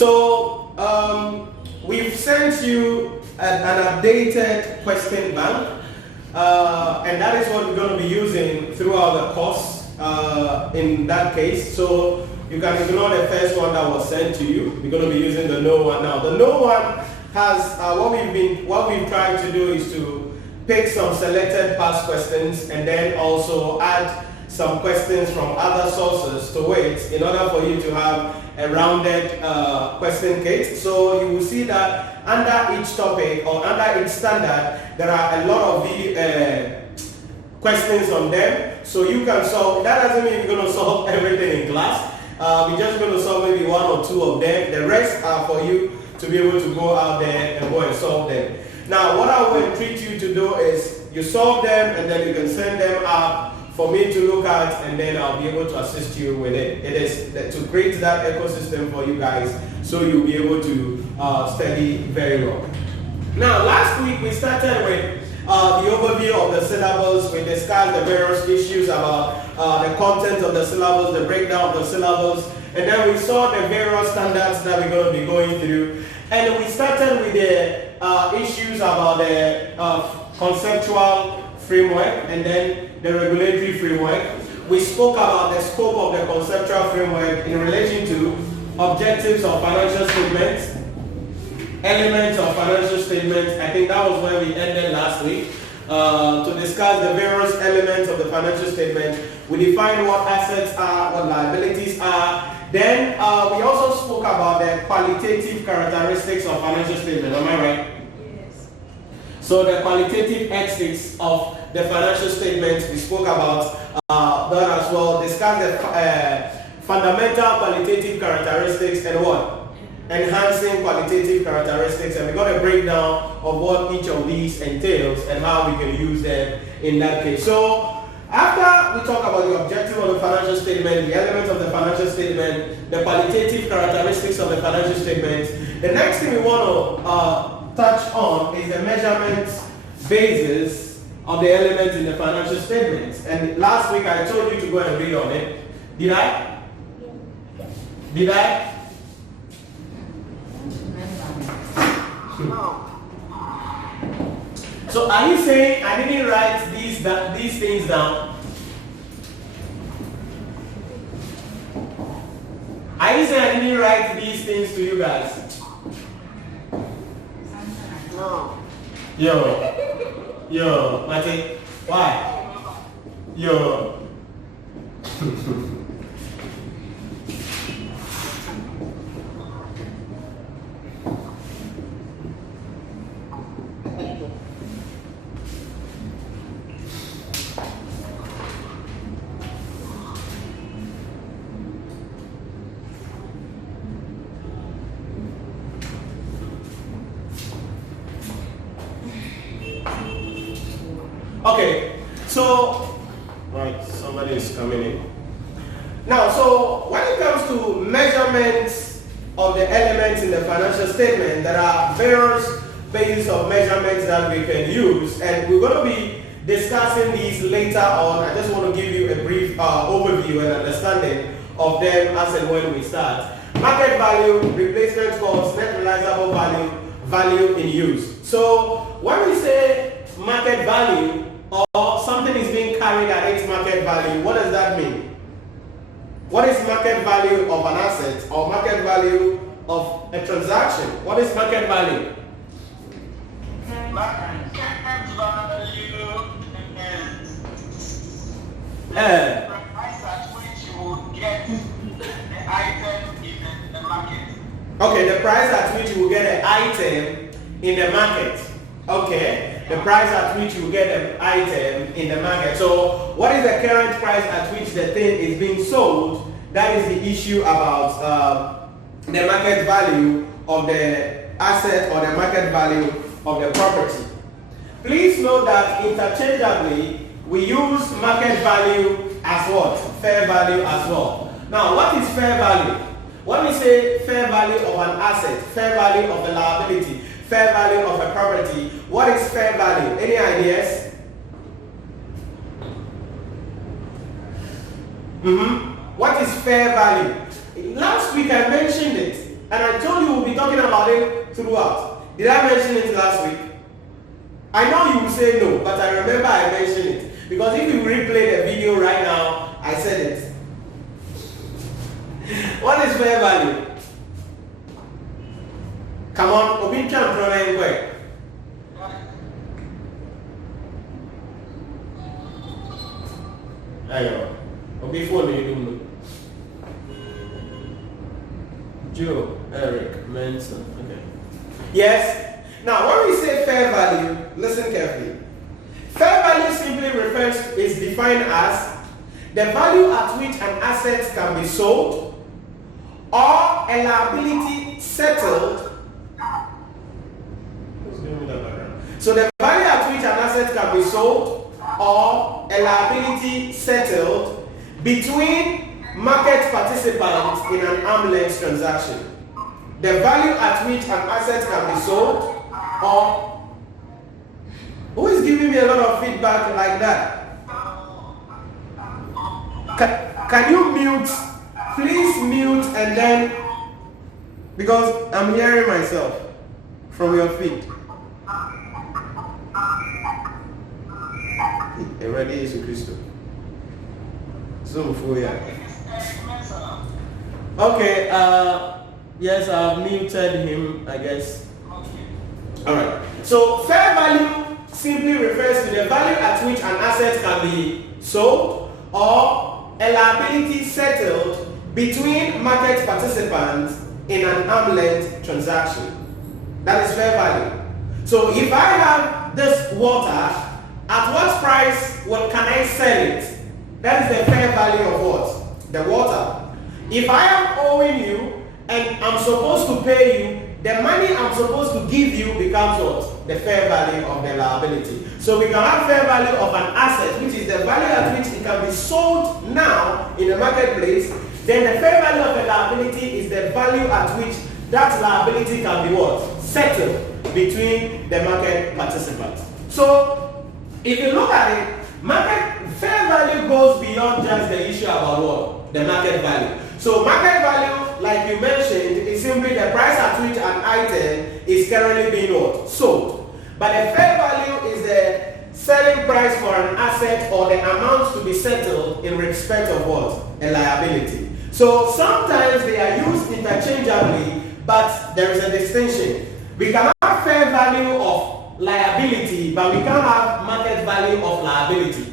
So we've sent you an updated question bank, and that is what we're going to be using throughout the course in that case. So you can ignore the first one that was sent to you. We're going to be using the no one now. The no one has what we've tried to do is to pick some selected past questions and then also add some questions from other sources to it in order for you to have a rounded question kit. So you will see that under each topic or under each standard, there are a lot of questions on them. So you can solve. That doesn't mean you're going to solve everything in class. We're just going to solve maybe one or two of them. The rest are for you to be able to go out there and go and solve them. Now, what I will entreat you to do is you solve them and then you can send them up for me to look at, and then I'll be able to assist you with it. It is to create that ecosystem for you guys so you'll be able to study very well. Now, last week we started with the overview of the syllabus. We discussed the various issues about the content of the syllabus, the breakdown of the syllabus, and then we saw the various standards that we're going to be going through. And we started with the issues about the conceptual framework and then the regulatory framework. We spoke about the scope of the conceptual framework in relation to objectives of financial statements, elements of financial statements. I think that was where we ended last week. To discuss the various elements of the financial statement. We defined what assets are, what liabilities are. Then we also spoke about the qualitative characteristics of financial statement. Am I right? Yes. So the qualitative aspects of the financial statements, we spoke about that as well. Discussed the fundamental qualitative characteristics and what? Enhancing qualitative characteristics, and we got a breakdown of what each of these entails and how we can use them in that case. So after we talk about the objective of the financial statement, the elements of the financial statement, the qualitative characteristics of the financial statement, the next thing we want to touch on is the measurement basis of the elements in the financial statements. And last week I told you to go and read on it. Did I? Did I? So are you saying I didn't write these things down? Are you saying I didn't write these things to you guys? No. Yo, Mate, why? Yo. Okay, so, right, somebody is coming in. Now, so when it comes to measurements of the elements in the financial statement, there are various bases of measurements that we can use, and we're going to be discussing these later on. I just want to give you a brief overview and understanding of them as and when we start. Market value, replacement cost, net realizable value, value in use. So when we say market value, or something is being carried at its market value, what does that mean? What is market value of an asset or market value of a transaction? What is market value? Market value The price at which you will get the item in the market. Okay, the price at which you will get an item in the market. Okay. The price at which you get an item in the market. So what is the current price at which the thing is being sold? That is the issue about the market value of the asset or the market value of the property. Please note that interchangeably we use market value as what? Fair value as well. Now what is fair value? When we say fair value of an asset, fair value of the liability, fair value of a property, what is fair value? Any ideas? What is fair value? Last week I mentioned it. And I told you we'll be talking about it throughout. Did I mention it last week? I know you will say no, but I remember I mentioned it. Because if you replay the video right now, I said it. What is fair value? Come on, Obi can pronounce word. Ayo, Obi phone you do. Joe, Eric, Manson. Okay. Yes. Now, when we say fair value, listen carefully. Fair value simply is defined as the value at which an asset can be sold or a liability settled. So the value at which an asset can be sold or a liability settled between market participants in an arm's length transaction. The value at which an asset can be sold or... Who is giving me a lot of feedback like that? Can you mute? Please mute and then... Because I'm hearing myself from your feed. Ready is Christo. Okay, yes, I've muted him, I guess. Alright. So fair value simply refers to the value at which an asset can be sold or a liability settled between market participants in an arm's length transaction. That is fair value. So if I have this water, at what price can I sell it? That is the fair value of what? The water. If I am owing you and I'm supposed to pay you, the money I'm supposed to give you becomes what? The fair value of the liability. So we can have fair value of an asset, which is the value at which it can be sold now in the marketplace. Then the fair value of the liability is the value at which that liability can be what? Settled between the market participants. So if you look at it, fair value goes beyond just the issue about what? The market value. So market value, like you mentioned, is simply the price at which an item is currently being what? Sold. But the fair value is the selling price for an asset or the amount to be settled in respect of what? A liability. So sometimes they are used interchangeably, but there is a distinction. We can have fair value of liability, but we can't have market value of liability.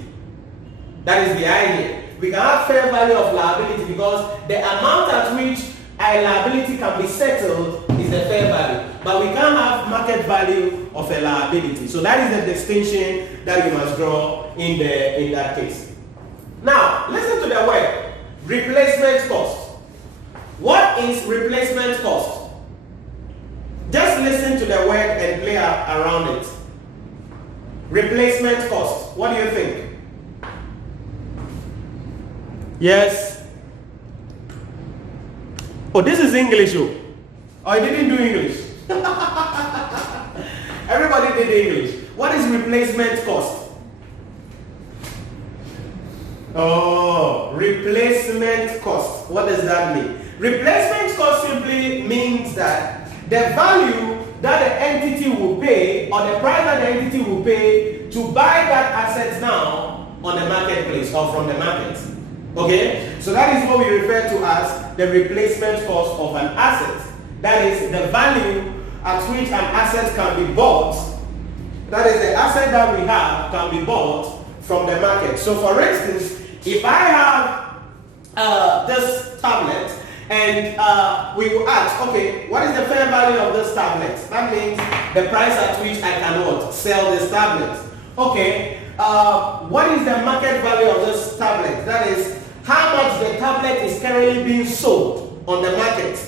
That is the idea. We can have fair value of liability because the amount at which a liability can be settled is the fair value. But we can't have market value of a liability. So that is the distinction that you must draw in that case. Now, listen to the word, replacement cost. What is replacement cost? Just listen to the word and play around it. Replacement cost. What do you think? Yes. Oh, this is English. Oh, I didn't do English. Everybody did English. What is replacement cost? Oh, replacement cost. What does that mean? Replacement cost simply means that the value that the entity will pay or the price that the entity will pay to buy that asset now on the marketplace or from the market. Okay? So that is what we refer to as the replacement cost of an asset. That is the value at which an asset can be bought. That is the asset that we have can be bought from the market. So for instance, if I have this tablet and we will ask, okay, what is the fair value of this tablet? That means the price at which I can sell this tablet. Okay, what is the market value of this tablet? That is how much the tablet is currently being sold on the market.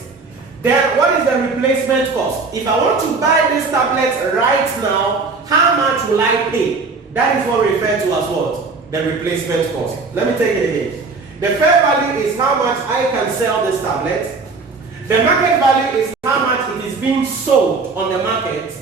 Then what is the replacement cost? If I want to buy this tablet right now, how much will I pay? That is what we refer to as what? The replacement cost. Let me take it again. The fair value is how much I can sell this tablet. The market value is how much it is being sold on the market.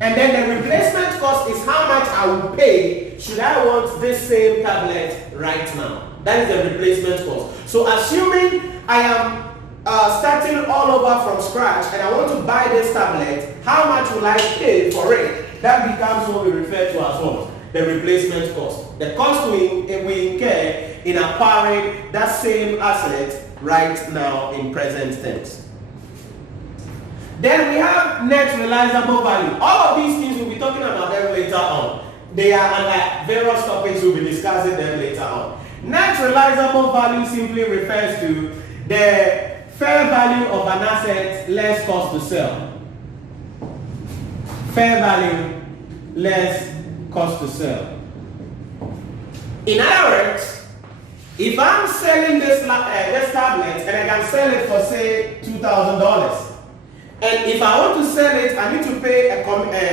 And then the replacement cost is how much I will pay should I want this same tablet right now. That is the replacement cost. So assuming I am starting all over from scratch and I want to buy this tablet, how much will I pay for it? That becomes what we refer to as what? The replacement cost. The cost we incur in acquiring that same asset right now in present tense. Then we have net realizable value. All of these things we'll be talking about them later on. They are under various topics, we'll be discussing them later on. Net realizable value simply refers to the fair value of an asset less cost to sell. Fair value less cost to sell. In other words, if I'm selling this tablet and I can sell it for say $2,000, and if I want to sell it, I need to pay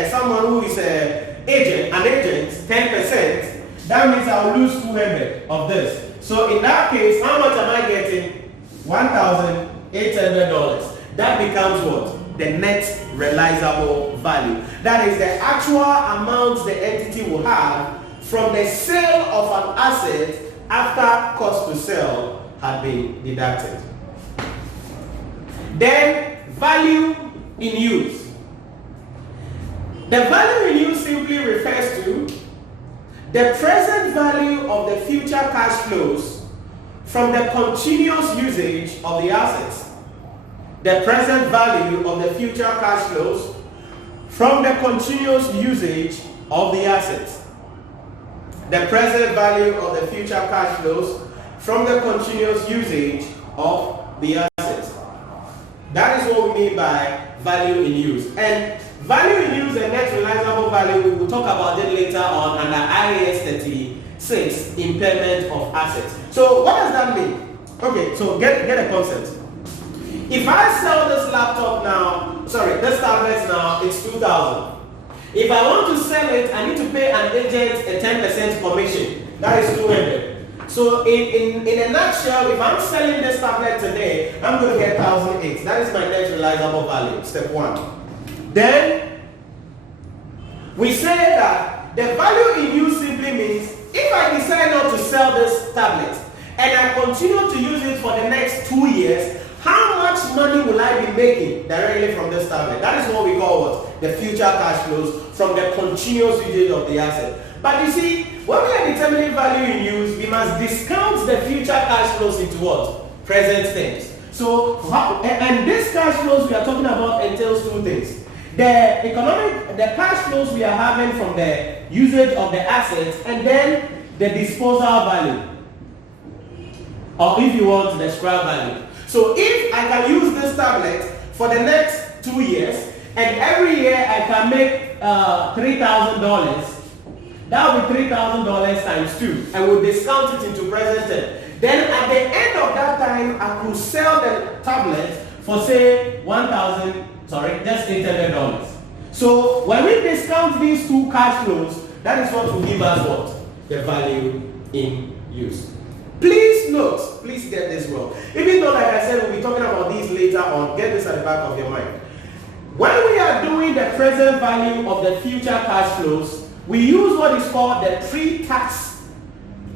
someone who is an agent 10%. That means I'll lose 200 of this. So in that case, how much am I getting? $1,800. That becomes what? The net realizable value. That is the actual amount the entity will have from the sale of an asset after cost to sell had been deducted. Then value in use. The value in use simply refers to the present value of the future cash flows from the continuous usage of the assets. The present value of the future cash flows from the continuous usage of the assets. The present value of the future cash flows from the continuous usage of the assets. That is what we mean by value in use. And value in use and net realizable value, we will talk about it later on under IAS 36, impairment of assets. So what does that mean? Okay, so get a concept. If I sell this laptop now, this tablet now, it's $2,000. If I want to sell it, I need to pay an agent a 10% commission. That is $200. So in a nutshell, if I'm selling this tablet today, I'm going to get $1,008. That is my net realizable value, step one. Then we say that the value in use simply means if I decide not to sell this tablet and I continue to use it for the next 2 years, how much money will I be making directly from this tablet? That is what we call what? The future cash flows from the continuous usage of the asset. But you see, when we are determining value in use, we must discount the future cash flows into what? Present things. So, and this cash flows we are talking about entails two things. The cash flows we are having from the usage of the assets, and then the disposal value, or if you want, the scrap value. So if I can use this tablet for the next 2 years, and every year I can make $3,000, that will be $3,000 times 2, and we'll discount it into present term. Then at the end of that time, I could sell the tablet for say just $800. So when we discount these two cash flows, that is what will give us what? The value in use. Please note, please get this well. Even though, like I said, we'll be talking about these later on, get this at the back of your mind. When we are doing the present value of the future cash flows, we use what is called the pre-tax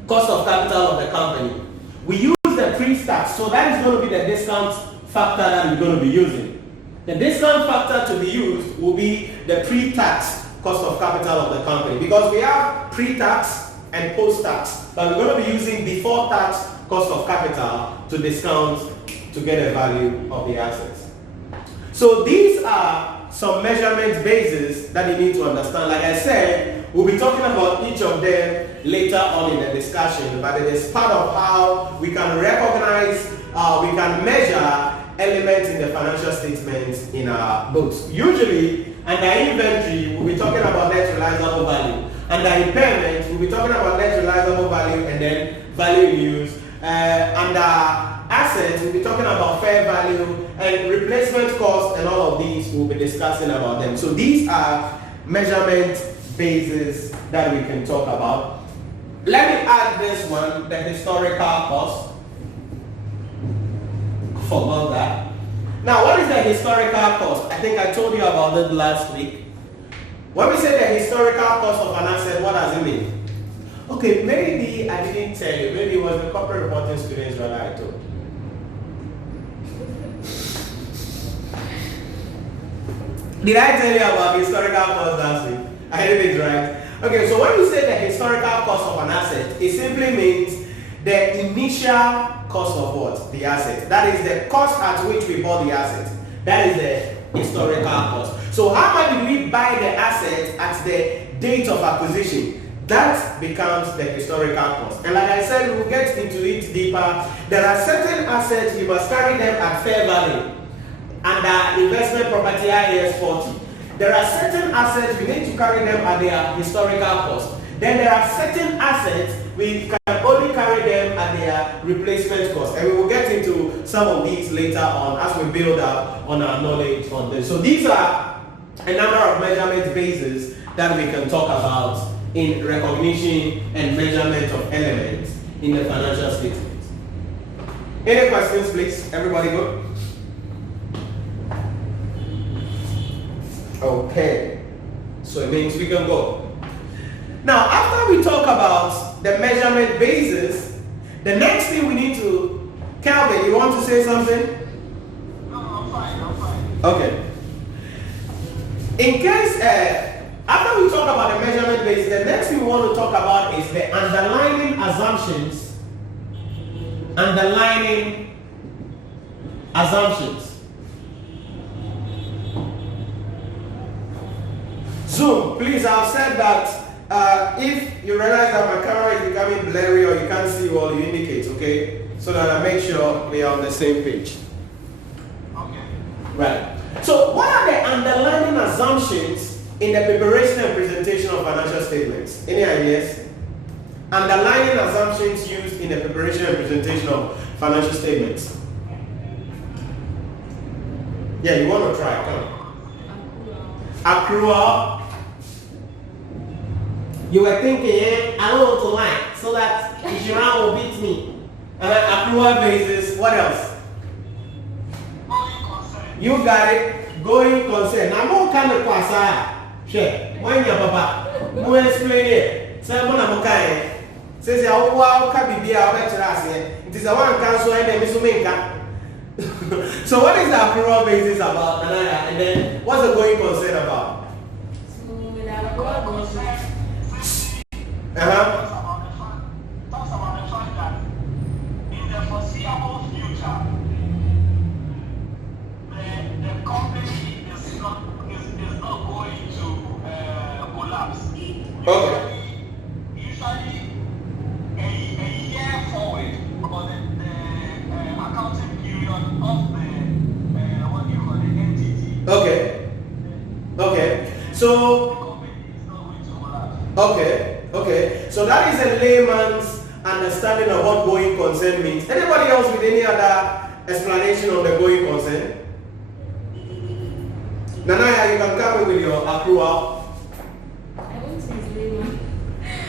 cost of capital of the company. We use the pre-tax, so that is going to be the discount factor that we're going to be using. The discount factor to be used will be the pre-tax cost of capital of the company, because we have pre-tax and post-tax, but we're going to be using before tax cost of capital to discount to get a value of the assets. So these are some measurement bases that you need to understand. Like I said, we'll be talking about each of them later on in the discussion, but it is part of how we can recognize, we can measure elements in the financial statements in our books. Usually, under inventory, we'll be talking about net realizable value. Under impairment, we'll be talking about net realizable value and then value in use. Under assets, we'll be talking about fair value and replacement cost, and all of these we'll be discussing about them. So these are measurement bases that we can talk about. Let me add this one, the historical cost. Forgot that. Now, what is the historical cost? I think I told you about it last week. When we say the historical cost of an asset, what does it mean? Okay, maybe I didn't tell you. Maybe it was the corporate reporting students that I told. Did I tell you about historical cost last week? I did it right. Okay, so when we say the historical cost of an asset, it simply means the initial cost of what? The asset. That is the cost at which we bought the asset. That is the historical cost. So how much did we buy the asset at the date of acquisition? That becomes the historical cost. And like I said, we'll get into it deeper. There are certain assets you must carry them at fair value under investment property IAS 40. There are certain assets we need to carry them at their historical cost. Then there are certain assets we can only carry them at their replacement cost. And we will get into some of these later on as we build up on our knowledge on this. So these are a number of measurement bases that we can talk about in recognition and measurement of elements in the financial statement. Any questions, please? Everybody good? Okay. So it means we can go. Now, after we talk about the measurement basis, the next thing we need to... Calvin, you want to say something? No, I'm fine. Okay. In case... after we talk about the measurement basis, the next thing we want to talk about is the underlying assumptions. Underlying assumptions. Zoom, please, I've said that if you realize that my camera is becoming blurry or you can't see well, you indicate, okay? So that I make sure we are on the same page. Okay. Right. So what are the underlying assumptions in the preparation and presentation of financial statements? Any ideas? Underlying assumptions used in the preparation and presentation of financial statements. Yeah, you want to try? Come on. Accrual. You were thinking, I don't want to lie, so that Nhyira will beat me. Accrual basis. What else? You got it. Going concern. Now, what kind of kwasa? Share. When your papa, who explain it? Say, "Mona mokai." Says, "I will walk up be our better." It is a one council and then So, what is the accrual basis about? And then, what's the going concern about? Talks about the fact that in the foreseeable future, the company is not going to collapse. Okay. Usually a year forward for the accounting period of the what you call the entity. Okay. Okay. So. The company is not going to collapse. Okay. Okay, so that is a layman's understanding of what going concern means. Anybody else with any other explanation on the going concern? Nanaya, you can come in with your accrual. I want to use layman.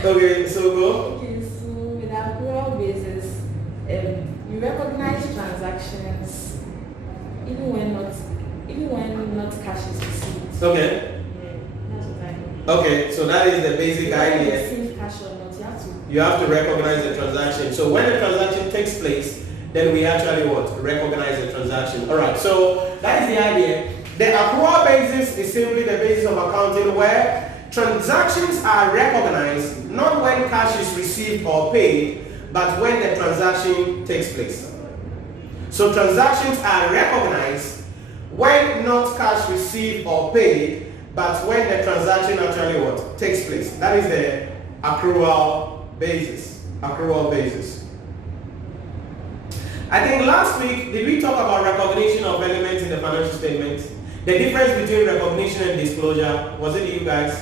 Okay, so go. Okay, so with accrual basis, you recognize transactions even when not cash is received. Okay. That's what I mean. Okay, so that is the basic idea. Cash or not, You have to recognize the transaction. So when the transaction takes place, then we actually what? Recognize the transaction. Alright, so that is the idea. The accrual basis is simply the basis of accounting where transactions are recognized not when cash is received or paid, but when the transaction takes place. So transactions are recognized when not cash received or paid, but when the transaction actually what? Takes place. That is the accrual basis. Accrual basis. I think last week, did we talk about recognition of elements in the financial statement? The difference between recognition and disclosure, was it you guys?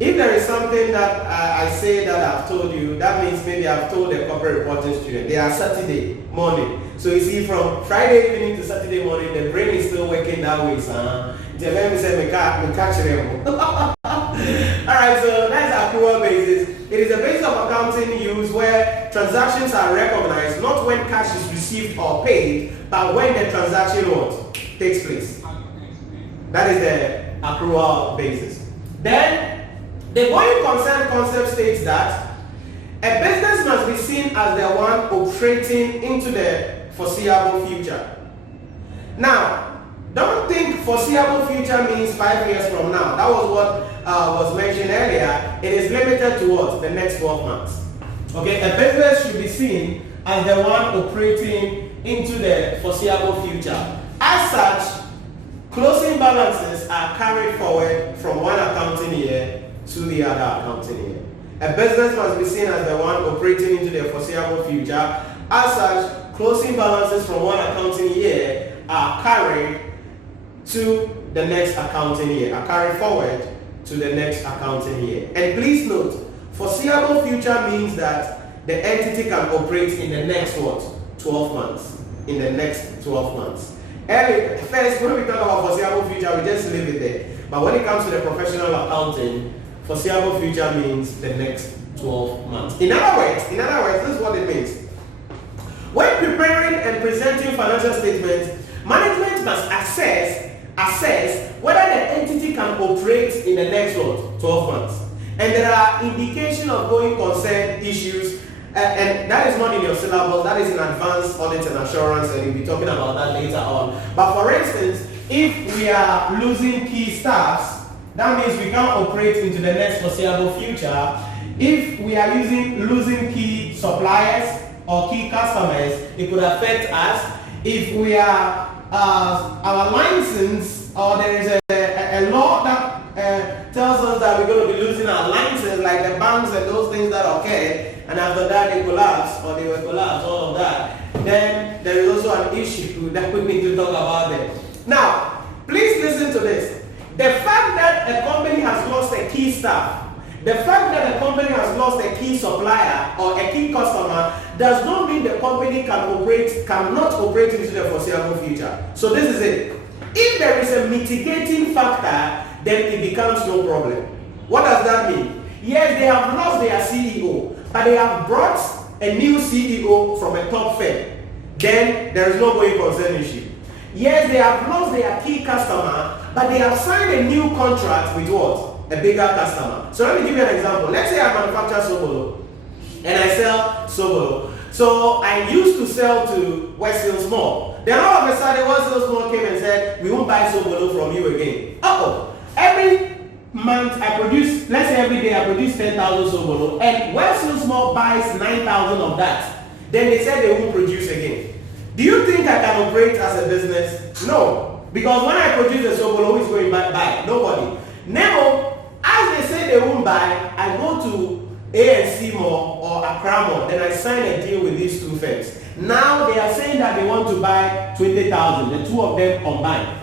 If there is something that I say that I've told you, that means maybe I've told the corporate reporting student, they are Saturday morning. So you see from Friday evening to Saturday morning, the brain is still working that way, son. Alright, so that's accrual basis. It is a basis of accounting used where transactions are recognized not when cash is received or paid, but when the transaction what? Takes place. That is the accrual basis. Then the going concern concept states that a business must be seen as the one operating into the foreseeable future. Now, don't think foreseeable future means 5 years from now. That was what was mentioned earlier. It is limited to what? The next 12 months. Okay, a business should be seen as the one operating into the foreseeable future. As such, closing balances are carried forward from one accounting year to the other accounting year. A business must be seen as the one operating into the foreseeable future. As such, closing balances from one accounting year are carried to the next accounting year, are carried forward to the next accounting year. And please note, foreseeable future means that the entity can operate in the next what? 12 months. In the next 12 months. First, when we talk about foreseeable future, we just leave it there. But when it comes to the professional accounting, foreseeable future means the next 12 months. In other words, this is what it means. When preparing and presenting financial statements, management must assess whether the entity can operate in the next 12 months. And there are indications of going concern issues, and that is not in your syllabus, that is in advanced audit and assurance, and we'll be talking about that later on. But for instance, if we are losing key staffs, that means we can't operate into the next foreseeable future. If we are losing key suppliers or key customers, it could affect us. If we are our license, or there is a law that tells us that we're going to be losing our license, like the banks and those things that occur, and after that they collapse, or they will collapse, all of that, then there is also an issue that we need to talk about there. Now, please listen to this. The fact that a company has lost a key staff, the fact that a company has lost a key supplier or a key customer does not mean the company cannot operate into the foreseeable future. So this is it. If there is a mitigating factor, then it becomes no problem. What does that mean? Yes, they have lost their CEO, but they have brought a new CEO from a top firm. Then there is no going concern issue. Yes, they have lost their key customer, but they have signed a new contract with what? A bigger customer. So let me give you an example. Let's say I manufacture Sobolo and I sell Sobolo. So I used to sell to Westfield Mall. Then all of a sudden Westfield Mall came and said, we won't buy Sobolo from you again. Every month I produce, let's say every day I produce 10,000 Sobolo, and Westfield Mall buys 9,000 of that. Then they said they won't produce again. Do you think I can operate as a business? No. Because when I produce the Sobolo, who is going to buy? Nobody. Now, as they say they won't buy, I go to A&C Mall or Accra Mall, then I sign a deal with these two firms. Now they are saying that they want to buy 20,000, the two of them combined.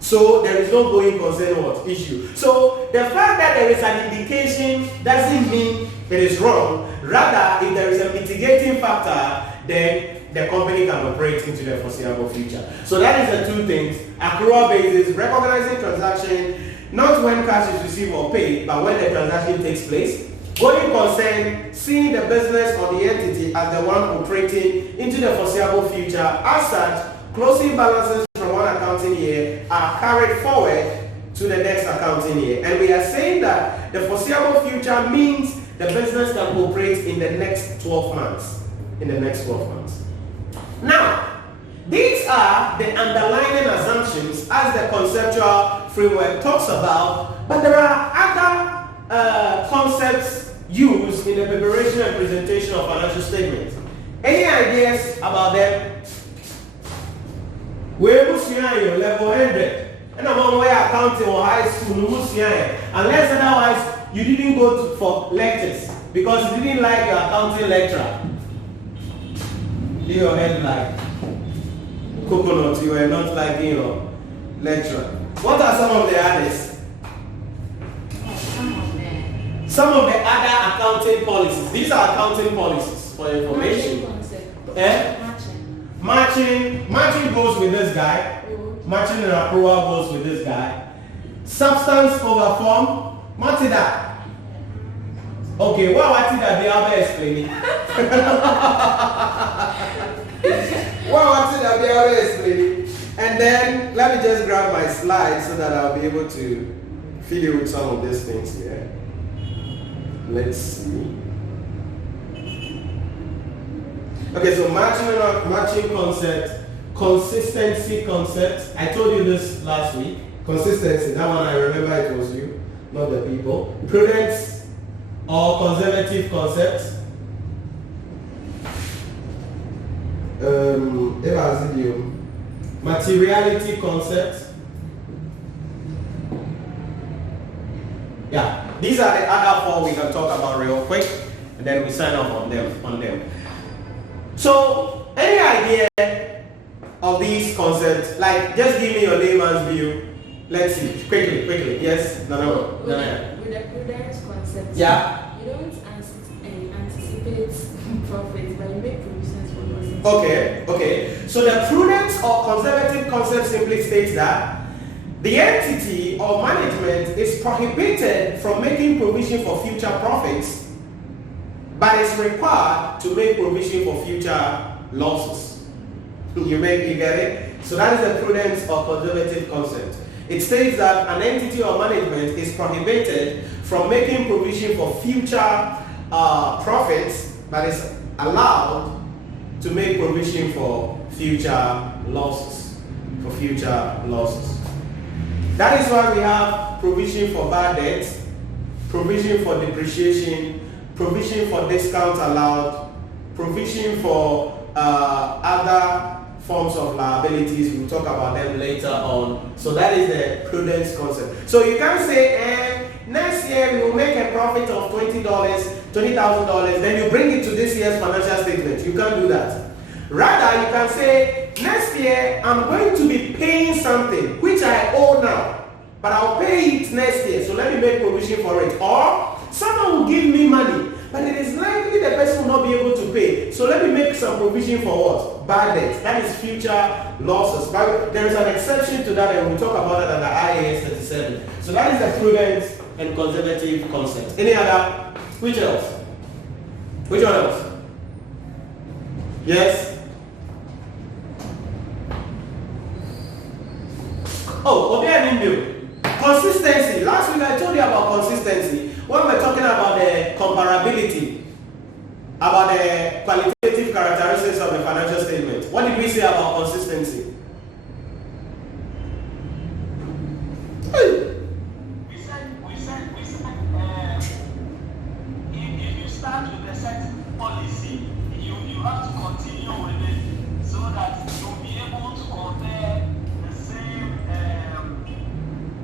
So there is no going concern issue. So the fact that there is an indication doesn't mean it is wrong. Rather, if there is a mitigating factor, then the company can operate into the foreseeable future. So that is the two things. Accrual basis, recognizing transaction, not when cash is received or paid, but when the transaction takes place. Going concern, seeing the business or the entity as the one operating into the foreseeable future. As such, closing balances from one accounting year are carried forward to the next accounting year. And we are saying that the foreseeable future means the business can operate in the next 12 months. In the next 12 months. Now, these are the underlying assumptions as the conceptual framework talks about, but there are other concepts used in the preparation and presentation of financial statements. Any ideas about them? Where was you at level 100? And I'm on way accounting or high school, unless otherwise you didn't go for lectures because you didn't like your accounting lecturer. Your head like coconut, you were not liking your lecturer. What are some of the others? Some of the other accounting policies. These are accounting policies for information. Matching goes with this guy. Matching and accrual goes with this guy. Substance over form. Matida. Okay, what did I be able to explain? What did I be able to explain? And then let me just grab my slides so that I'll be able to fill you with some of these things here. Let's see. Okay, so matching concept, consistency concept. I told you this last week. Consistency, that one I remember it was you, not the people. Prudence or conservative concept. Materiality concept. Yeah, these are the other four we can talk about real quick, and then we sign off on them. So, any idea of these concepts? Like, just give me your layman's view. Let's see, quickly. Yes, no. With the prudence concept, yeah. You don't anticipate profits, but you make provisions for losses. Okay. So the prudence or conservative concept simply states that the entity or management is prohibited from making provision for future profits, but is required to make provision for future losses. You get it? So that is the prudence or conservative concept. It states that an entity or management is prohibited from making provision for future profits, but is allowed to make provision for future losses. That is why we have provision for bad debts, provision for depreciation, provision for discount allowed, provision for other forms of liabilities. We'll talk about them later on. So that is the prudence concept. So you can't say, next year we will make a profit of $20,000, then you bring it to this year's financial statement. You can't do that. Rather, you can say, next year I'm going to be paying something which I owe now, but I'll pay it next year, so let me make provision for it. Or someone will give me money, but it is likely the person will not be able to pay, so let me make some provision for what? Bad debt. That is future losses. But there is an exception to that, and we'll talk about it under IAS 37. So that is the prudence and conservative concept. Any other? Which else? Which one else? Yes? Oh, consistency. Last week I told you about consistency. When we're talking about the comparability, about the qualitative characteristics of the financial statement, what did we say about consistency? We said if you start with a set policy, you have to continue with it so that you'll be able to compare the same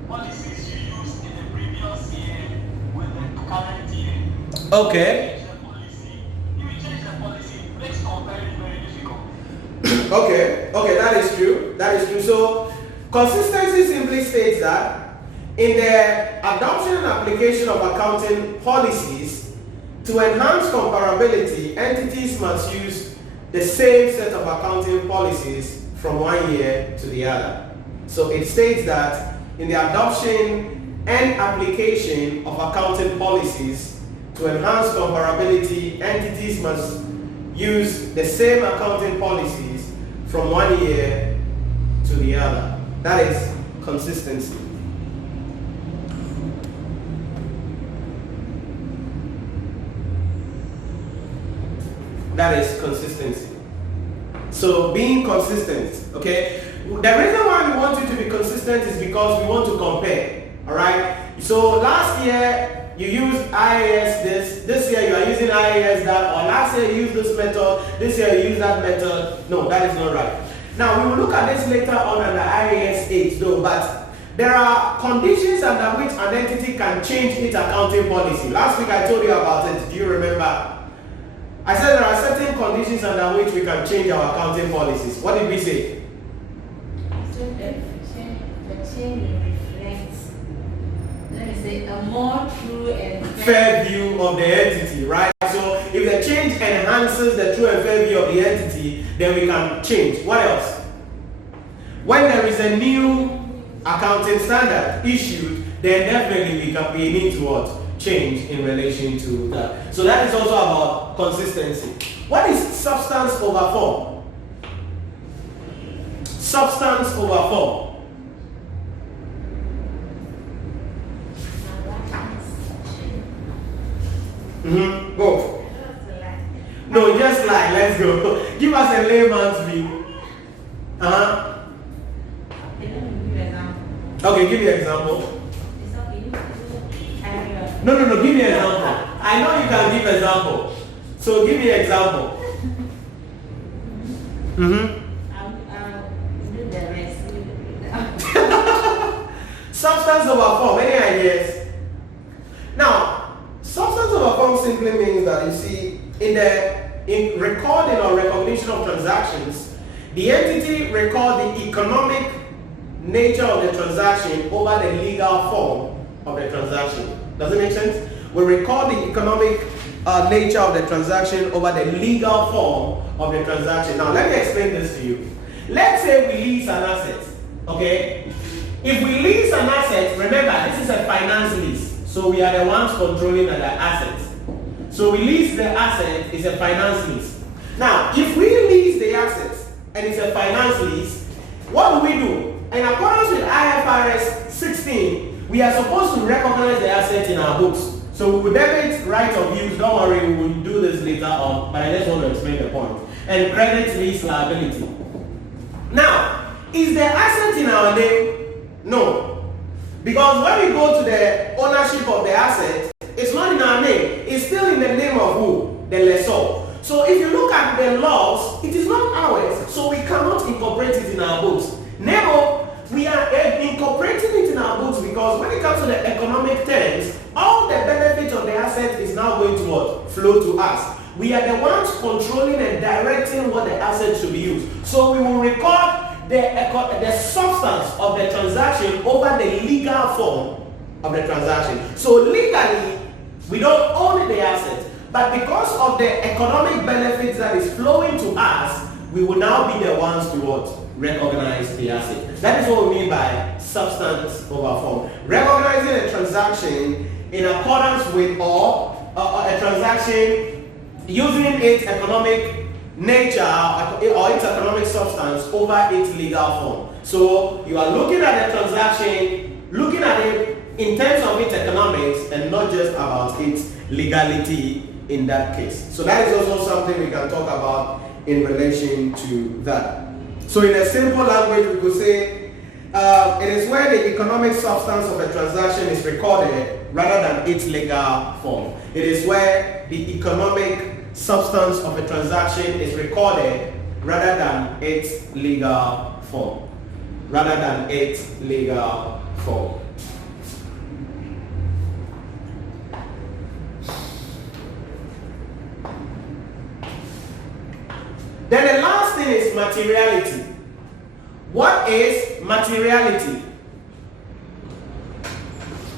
policies you used in the previous year with the current year. Okay. If you change the policy, it makes comparing very difficult. Okay, that is true. So consistency simply states that in the adoption and application of accounting policies, to enhance comparability, entities must use the same set of accounting policies from one year to the other. So it states that in the adoption and application of accounting policies, to enhance comparability, entities must use the same accounting policies from one year to the other. That is consistency. That is consistency. So being consistent, okay? The reason why we want you to be consistent is because we want to compare, all right? So last year you used IAS this year you are using IAS that, or last year you used this method, this year you use that method. No, that is not right. Now we will look at this later on under IAS 8 though, but there are conditions under which an entity can change its accounting policy. Last week I told you about it. Do you remember? I said there are certain conditions under which we can change our accounting policies. What did we say? So the change reflects, let me say, a more true and fair view of the entity, right? So if the change enhances the true and fair view of the entity, then we can change. What else? When there is a new accounting standard issued, then definitely we need to what? Change in relation to that. So that is also about consistency. What is substance over form? Substance over form. Go. No, just like, let's go. Give us a layman's view. Okay, let me give you an example. Okay, give me an example. It's okay. No, give me an example. I know you can give example. So give me an example. I'll do the rest. Substance over form. Any ideas? Now, substance over form simply means that you see in recording or recognition of transactions, the entity record the economic nature of the transaction over the legal form of the transaction. Does it make sense? We record the economic nature of the transaction over the legal form of the transaction. Now, let me explain this to you. Let's say we lease an asset, okay? If we lease an asset, remember, this is a finance lease. So we are the ones controlling the assets. So we lease the asset, it's a finance lease. Now, if we lease the assets and it's a finance lease, what do we do? In accordance with IFRS 16, we are supposed to recognize the asset in our books. So we will debit right of use, don't worry, we will do this later on, but I just want to explain the point. And credit lease liability. Now, is the asset in our name? No. Because when we go to the ownership of the asset, it's not in our name. It's still in the name of who? The lessor. So if you look at the laws, it is not ours. So we cannot incorporate it in our books. No, we are incorporating it in our books because when it comes to the economic terms, all the benefit of the asset is now going to what? Flow to us. We are the ones controlling and directing what the asset should be used. So we will record the substance of the transaction over the legal form of the transaction. So legally, we don't own the asset, but because of the economic benefits that is flowing to us, we will now be the ones to what? Recognize the asset. That is what we mean by substance over form. Recognizing a transaction in accordance with or a transaction using its economic nature or its economic substance over its legal form. So you are looking at the transaction, looking at it in terms of its economics and not just about its legality in that case. So that is also something we can talk about in relation to that. So in a simple language, we could say it is where the economic substance of a transaction is recorded rather than its legal form. It is where the economic substance of a transaction is recorded rather than its legal form. Rather than its legal form. Then the last thing is materiality. What is materiality?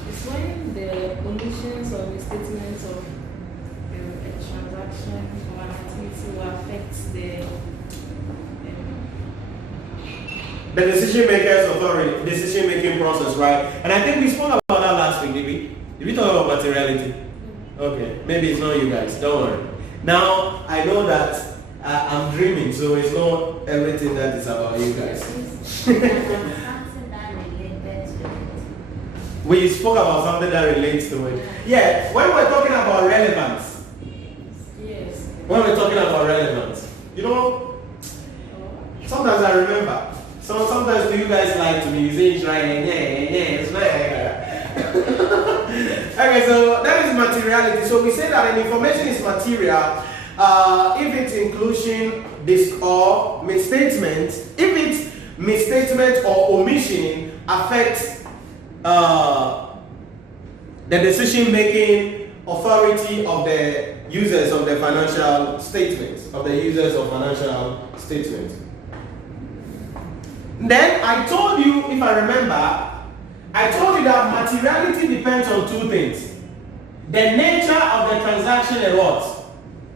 It's when the conditions or the statements of a transaction or an activity will affect the decision maker's authority, decision making process, right? And I think we spoke about that last week, did we? Did we talk about materiality? Okay, maybe it's not you guys, don't worry. Now, I know that I'm dreaming, so it's not everything that is about you guys. We spoke about something that relates to it. Yeah, when we're talking about relevance. Yes. When we're talking about relevance, you know, sometimes I remember. Sometimes do you guys lie to me? You say it's right, it's right. Okay, so that is materiality. So we say that an information is material if its inclusion or misstatement, if its misstatement or omission affects the decision-making authority of the users of the financial statements, Then I told you, if I remember, I told you that materiality depends on two things. The nature of the transaction and what?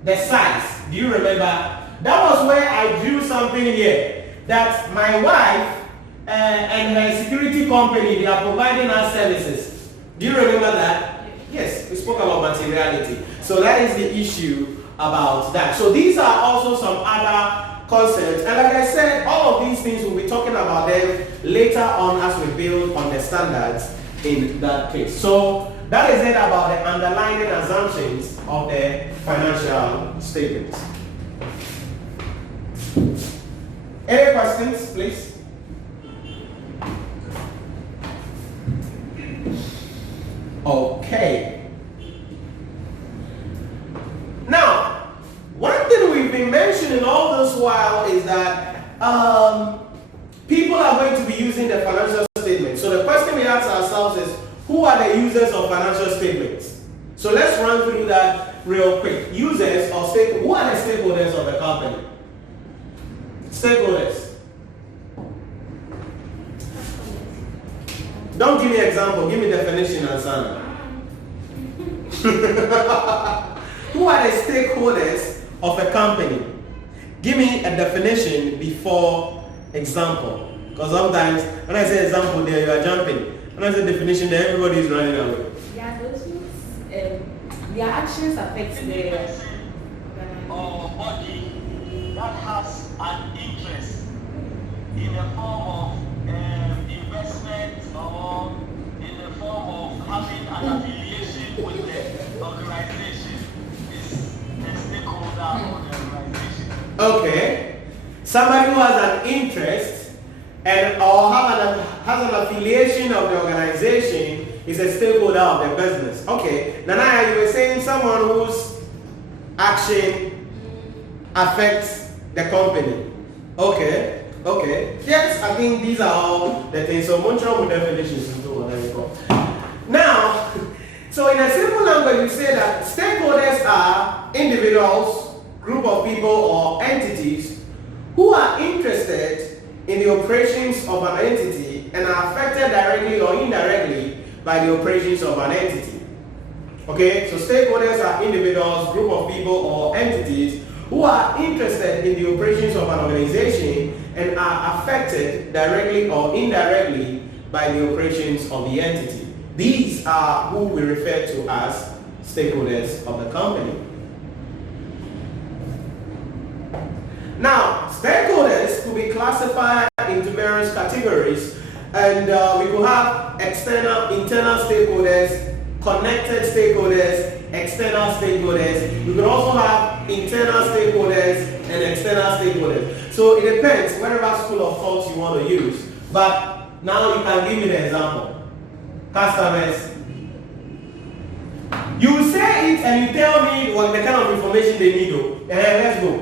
The size. Do you remember? That was where I drew something here. That my wife and her security company, they are providing us services. Do you remember that? Yes, we spoke about materiality. So that is the issue about that. So these are also some other concepts. And like I said, all of these things, we'll be talking about them later on as we build on the standards in that case. So that is it about the underlying assumptions of the financial statements. Any questions, please? Okay. Now, one thing we've been mentioning all this while is that people are going to be using the financial statements. So the question we ask ourselves is, who are the users of financial statements? So let's run through that real quick. Users or who are the stakeholders of the company? Stakeholders. Don't give me an example, give me definition and Sandra. Who are the stakeholders of a company? Give me a definition before example. Because sometimes when I say example there, you are jumping. When I say definition there, everybody is running away. Yeah, those their actions affect the or body that has an interest in the form of investment or in the form of having an affiliation with the organization is a stakeholder of the organization. Okay. Somebody who has an interest and or has an affiliation of the organization is a stakeholder of the business. Okay. Nana, you were saying someone whose action affects the company. Okay. Okay. Yes, I think these are all the things. So Montreal definitions into what I call. Now, so in a simple language, we say that stakeholders are individuals, group of people, or entities who are interested in the operations of an entity and are affected directly or indirectly by the operations of an entity. Okay, so stakeholders are individuals, group of people, or entities who are interested in the operations of an organization and are affected directly or indirectly by the operations of the entity. These are who we refer to as stakeholders of the company. Now, stakeholders could be classified into various categories, and we could have internal stakeholders, connected stakeholders, external stakeholders. We could also have internal stakeholders and external stakeholders. So it depends whatever school of thought you want to use. But now you can give me the example. Customers. You say it and you tell me what the kind of information they need. Let's go.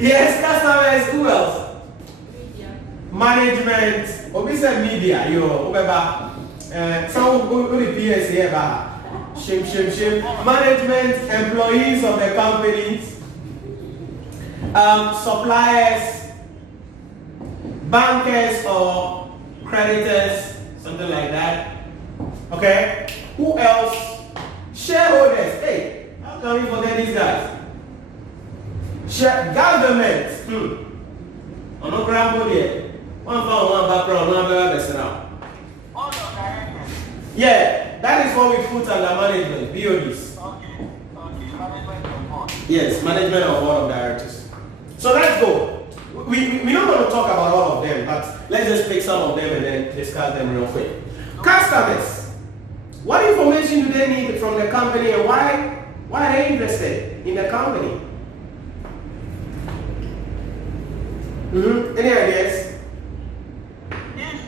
Yes, customers. Who else? media. Management. Obi said media. Some who the PS here. Shame. Management, employees of the companies, suppliers, bankers or creditors, something like that. Okay. Who else? Shareholders. Hey, how can we forget these guys? Government. On no ground here. One background, one background. All of directors. Yeah, that is what we put under management, BODs. Okay, management of board. Yes, management of board of directors. So let's go. We're not going to talk about all of them, but let's just pick some of them and then discuss them real quick. Customers. What information do they need from the company and why are they interested in the company? Any ideas? If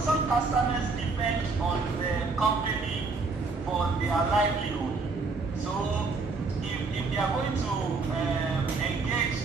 some customers depend on the company for their livelihood, so if they are going to engage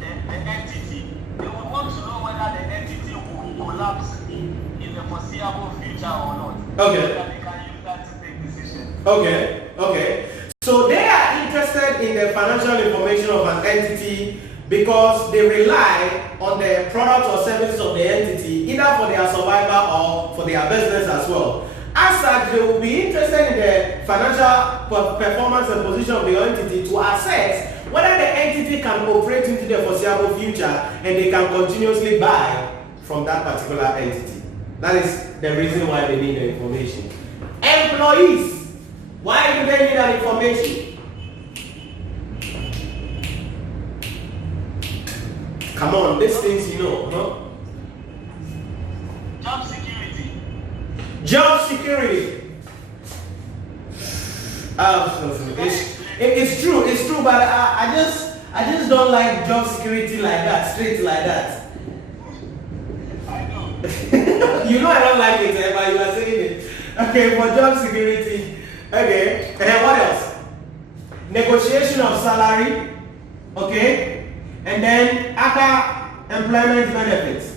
the entity, they would want to know whether the entity will collapse in the foreseeable future or not. Okay. So that they can use that to take decisions. Okay. So they are interested in the financial information of an entity because they rely on the products or services of the entity either for their survival or for their business as well. As such, they will be interested in the financial performance and position of the entity to assess whether the entity can operate into the foreseeable future and they can continuously buy from that particular entity. That is the reason why they need the information. Employees. Why do they need that information? Come on, these things you know, no? Job security. Job security. It's true, but I just don't like job security like that, straight like that. I know. You know I don't like it, but you are saying it. Okay, for job security. Okay, and what else? Negotiation of salary. Okay, and then other employment benefits.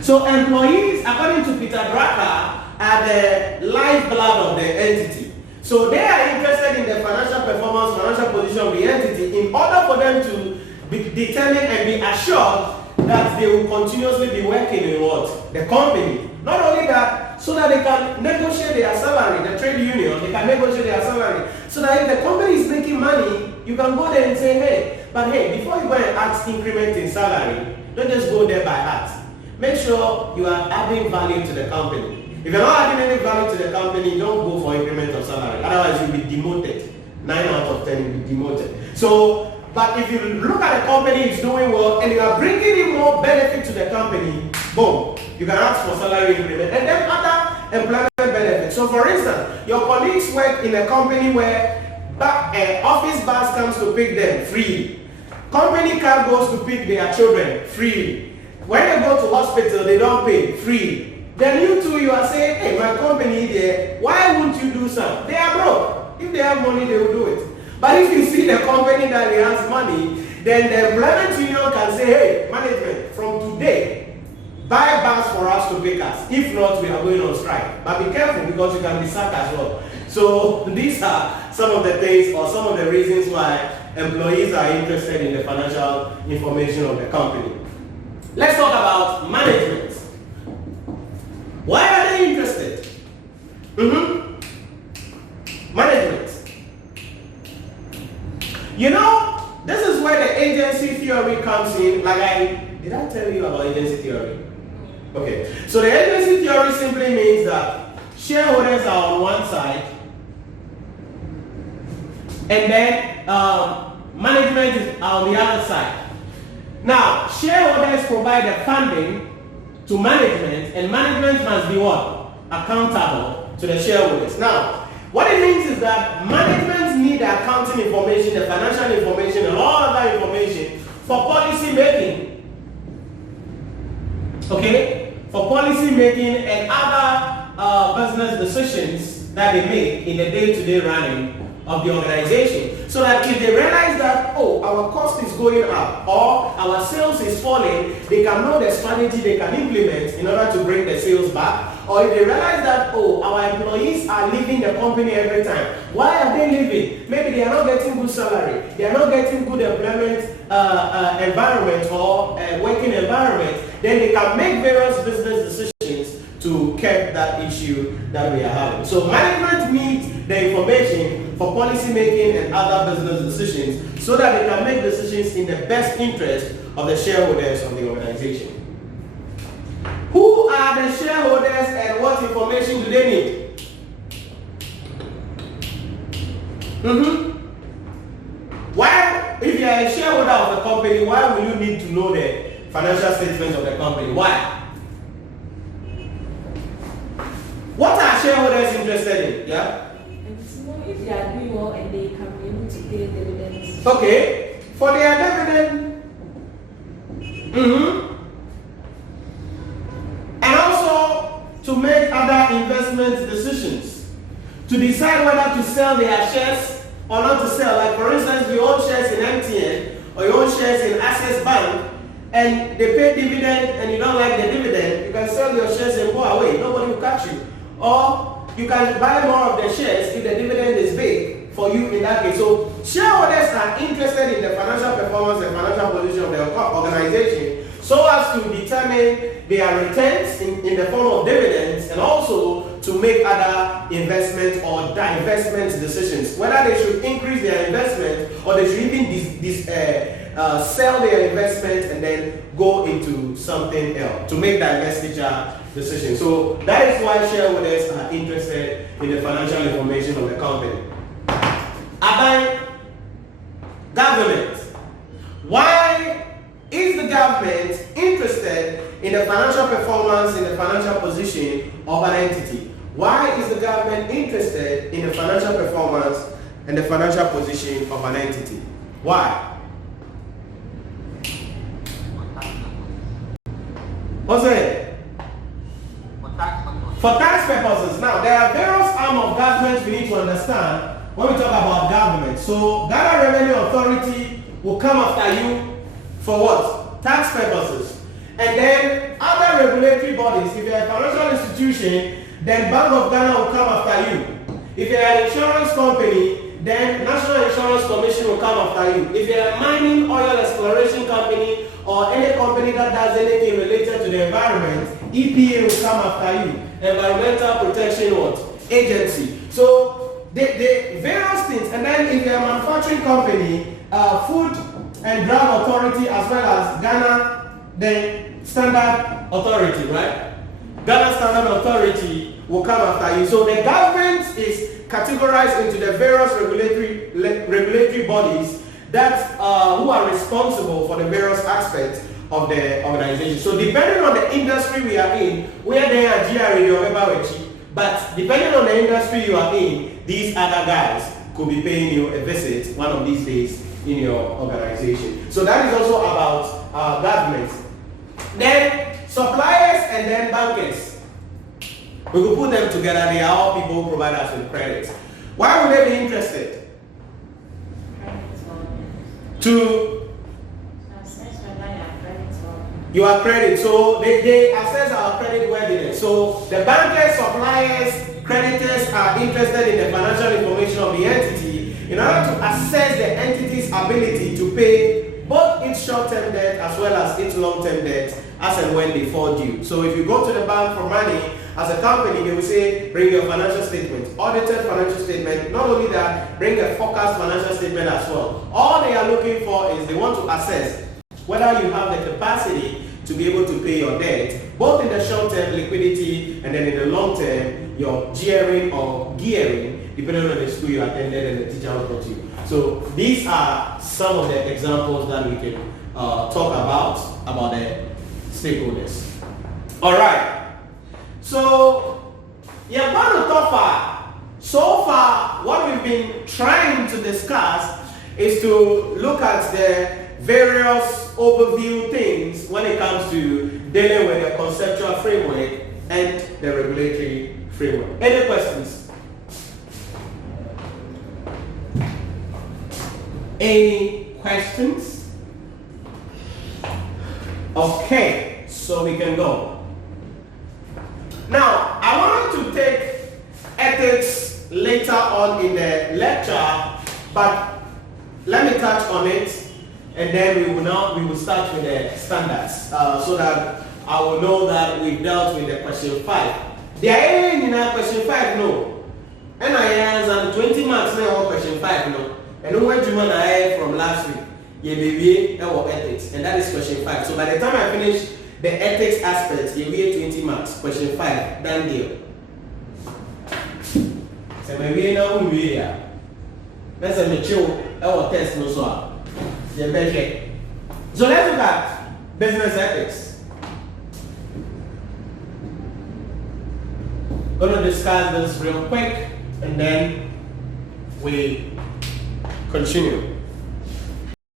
So employees, according to Peter Drucker, are the lifeblood of the entity. So they are interested in the financial performance, financial position of the entity in order for them to be determined and be assured that they will continuously be working in what? The company. Not only that, so that they can negotiate their salary, the trade union, they can negotiate their salary. So that if the company is making money, you can go there and say, hey, but hey, before you go and ask increment in salary, don't just go there by heart. Make sure you are adding value to the company. If you're not adding any value to the company, don't go for increment of salary. Otherwise, you'll be demoted. 9 out of 10 will be demoted. So, but if you look at the company, it's doing well, and you are bringing in more benefit to the company, boom, you can ask for salary increment. And then other employment benefits. So, for instance, your colleagues work in a company where office bus comes to pick them free. Company car goes to pick their children free. When they go to hospital, they don't pay free. Then you too, you are saying, hey, my company there, why won't you do some? They are broke. If they have money, they will do it. But if you see the company that has money, then the employment union can say, hey, management, from today, buy bus for us to pick us. If not, we are going on strike. But be careful because you can be sacked as well. So these are some of the things or some of the reasons why employees are interested in the financial information of the company. Let's talk about management. Why are they interested? Management. You know, this is where the agency theory comes in. Did I tell you about agency theory? Okay. So the agency theory simply means that shareholders are on one side, and then management is on the other side. Now, shareholders provide the funding to management, and management must be what? Accountable to the shareholders. Now, what it means is that management need the accounting information, the financial information, and all other information for policy making. Okay? For policy making and other business decisions that they make in the day-to-day running of the organization. So that if they realize that, oh, our cost is going up or our sales is falling, they can know the strategy they can implement in order to bring the sales back. Or if they realize that, oh, our employees are leaving the company every time. Why are they leaving? Maybe they are not getting good salary. They are not getting good employment environment or working environment. Then they can make various business decisions to curb that issue that we are having. So management needs the information for policy making and other business decisions so that they can make decisions in the best interest of the shareholders of the organization. Who are the shareholders and what information do they need? Why, if you are a shareholder of the company, why will you need to know the financial statements of the company? Why? What are shareholders interested in? Yeah? And to know if they are doing well and they can be able to pay dividends. Okay. For their dividend. And also to make other investment decisions. To decide whether to sell their shares or not to sell. Like for instance, you own shares in MTN or you own shares in Access Bank and they pay dividend and you don't like the dividend, you can sell your shares and go away. Nobody will catch you. Or you can buy more of the shares if the dividend is big for you in that case. So shareholders are interested in the financial performance and financial position of the organization so as to determine their returns in the form of dividends and also to make other investment or divestment decisions. Whether they should increase their investment or they should even sell their investment and then go into something else to make divestiture decisions. So that is why shareholders are interested in the financial information of the company. Government. Why is the government interested in the financial performance, in the financial position of an entity? Why is the government interested in the financial performance and the financial position of an entity? Why? What's it? For tax purposes. Now, there are various arms of government we need to understand when we talk about government. So, Ghana Revenue Authority will come after you for what? Tax purposes. And then other regulatory bodies, if you're a financial institution, then Bank of Ghana will come after you. If you're an insurance company, then National Insurance Commission will come after you. If you're a mining, oil exploration company, or any company that does anything related to the environment, EPA will come after you. Environmental Protection Agency. So the various things, and then if you're a manufacturing company, Food and Drug Authority, as well as Ghana, the Standard Authority, right? Ghana Standard Authority will come after you. So the government is categorized into the various regulatory bodies that who are responsible for the various aspects of the organization. So depending on the industry we are in, where they are GRA or but depending on the industry you are in, these other guys could be paying you a visit one of these days in your organization. So that is also about government. Then suppliers and then bankers. We could put them together. They are all people who provide us with credit. Why would they be interested? To your credit. So they assess our credit worthiness. So the bankers, suppliers, creditors are interested in the financial information of the entity in order to assess the entity's ability to pay both its short-term debt as well as its long-term debt as and when they fall due. So if you go to the bank for money, as a company, they will say, bring your financial statement, audited financial statement. Not only that, bring a forecast financial statement as well. All they are looking for is they want to assess whether you have the capacity to be able to pay your debt, both in the short term liquidity and then in the long term, your gearing or gearing, depending on the school you attended and the teacher who taught you. So these are some of the examples that we can talk about the stakeholders. All right. So, you're going to talk far. So far, what we've been trying to discuss is to look at the various overview things when it comes to dealing with the conceptual framework and the regulatory framework. Any questions? Any questions? Okay, so we can go. Now, I wanted to take ethics later on in the lecture, but let me touch on it, and then we will start with the standards, so that I will know that we dealt with the question 5. There ain't in question 5, no. And I answered 20 marks now on question 5, no. And when you man from last week, you be ethics, and that is question 5. So by the time I finish the ethics aspects, you get 20 marks. Question 5, done deal. So maybe now we here. Let's say mature our test no so. So let's look at business ethics. Going to discuss this real quick, and then we continue.